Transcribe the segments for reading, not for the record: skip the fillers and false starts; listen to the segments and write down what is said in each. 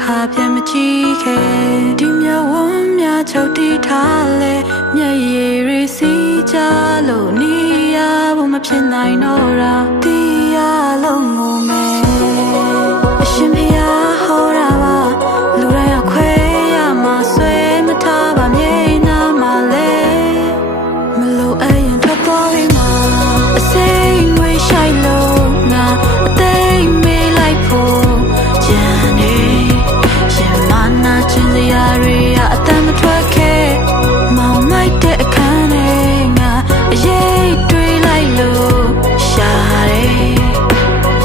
ခါပြန်မကြည့်ခဲ့ဒီမြဝန်းများချုပ်တီးထားလဲမျက်ရည်တွေစီးကြလို့နေရဖို့မဖြစ်နိုင်တော့တာတီးရလုံးငုံမယ်အရှင်ဖျားဟောတာပါလူတိုင်းအခွဲရမှာဆွဲမထားပါမြေနာမှာလဲမလို့အရင်ထွက်သွားပြီမှာအစိမ့်ဝေးရှိုက်လို့ငါအသိမေးလိုက်ဖို့ကြံနေရှင်မနာချင်စရာတွေအတမ်းမထွက်ခဲ့မောင်မိုက်တဲ့အခန်းထဲငါအရေးတွေးလိုက်လို့ရှာတယ်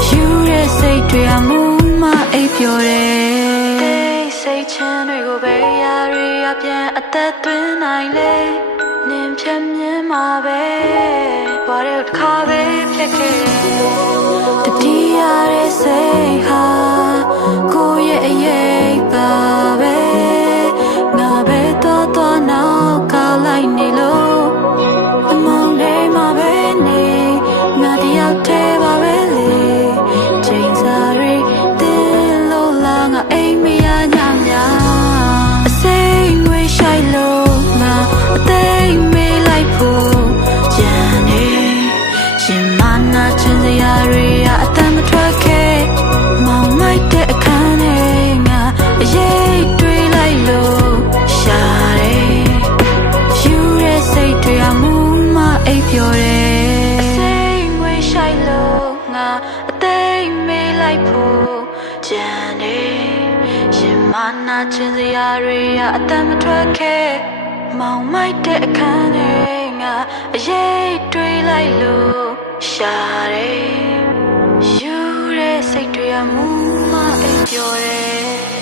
ယူတဲ့စိတ်တွေအမှုမအိပ်ပျော်တယ်စိတ်ချမ်းတွေကိုပဲရာတွေပြန်အသက်သွင်းနိုင်လေနင်ဖြတ်မြင်မှာပဲဘာလို့တစ်ခါပဲဖြစ်ခဲ့တတိယရဲ့စိတ်ဟာကိုယ့်ရဲ့အရေးပါပဲငါပဲတော့နောက်ကလိုက်နေလို့အမောင်လေးမှာပဲနေငါတယောက်တည်းပါပဲလေချိန်စားရီတင်းလို့လာငါအိမ်မရညများအစိမ့်ငွေရှိုက်လို့ငါအသိမေးလိုက်ဖို့ကြံနေရှင်မနာချင်စရာတွေအတမ်းမထွက်ခဲ့မောင်မိုက်တဲ့အခန်းထဲငါအရေးတွေးလိုက်လို့ရှာတယ်ယူတဲ့စိတ်တွေအမှုမအိပ်ပျော်တယ်စိတ်ငွေရှိုက်လို့ငါအသိမေးလိုက်ဖို့ကြံနေရှင်မနာချင်စရာတွေအတမ်းမထွက်ခဲ့မောင်မိုက်တဲ့အခန်းထဲငါအရေးတွေးလိုက်လို့ရှာတယ်ယူတဲ့စိတ်တွေအမှုမအိပ်ပျော်တယ်